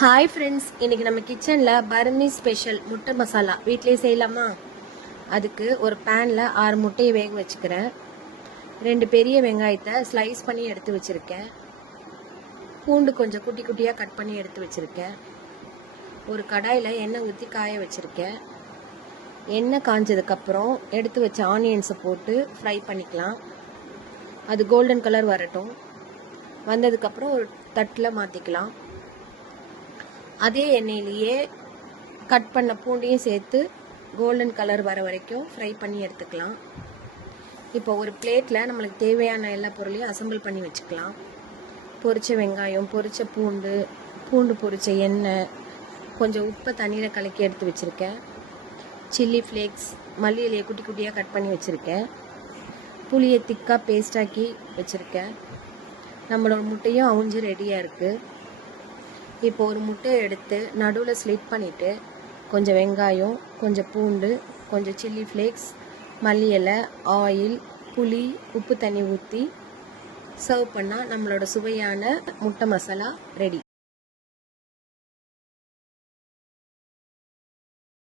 Hi friends, இன்றைக்கி நம்ம கிச்சனில் பர்மி ஸ்பெஷல் முட்டை மசாலா வீட்டிலே செய்யலாமா? அதுக்கு ஒரு பேனில் 6 முட்டையை வேக வச்சுக்கிறேன். 2 பெரிய வெங்காயத்தை ஸ்லைஸ் பண்ணி எடுத்து வச்சுருக்கேன். பூண்டு கொஞ்சம் குட்டி குட்டியாக கட் பண்ணி எடுத்து வச்சுருக்கேன். ஒரு கடாயில் எண்ணெய் ஊற்றி காய வச்சுருக்கேன். எண்ணெய் காஞ்சதுக்கப்புறம் எடுத்து வச்ச ஆனியன்ஸை போட்டு ஃப்ரை பண்ணிக்கலாம். அது கோல்டன் கலர் வரட்டும். வந்ததுக்கப்புறம் ஒரு தட்டில் மாற்றிக்கலாம். அதே எண்ணெயிலேயே கட் பண்ண பூண்டையும் சேர்த்து கோல்டன் கலர் வர வரைக்கும் ஃப்ரை பண்ணி எடுத்துக்கலாம். இப்போ ஒரு பிளேட்டில் நம்மளுக்கு தேவையான எல்லா பொருளையும் அசம்பிள் பண்ணி வச்சுக்கலாம். பொரிச்ச வெங்காயம், பொரிச்ச பூண்டு பொரிச்ச எண்ணெய், கொஞ்சம் உப்பை தண்ணியில் கலக்கி எடுத்து வச்சுருக்கேன். சில்லி ஃப்ளேக்ஸ், மல்லி இலையை குட்டி குட்டியாக கட் பண்ணி வச்சுருக்கேன். புளியை திக்காக பேஸ்டாக்கி வச்சுருக்கேன். நம்மளோட முட்டையும் அவிஞ்சு ரெடியாக இருக்குது. இப்போ ஒரு முட்டையை எடுத்து நடுவில் ஸ்லிட் பண்ணிவிட்டு கொஞ்சம் வெங்காயம், கொஞ்சம் பூண்டு, கொஞ்சம் சில்லி ஃப்ளேக்ஸ், மல்லி இலை, ஆயில், புளி, உப்பு தண்ணி ஊற்றி சர்வ் பண்ணால் நம்மளோட சுவையான முட்டை மசாலா ரெடி.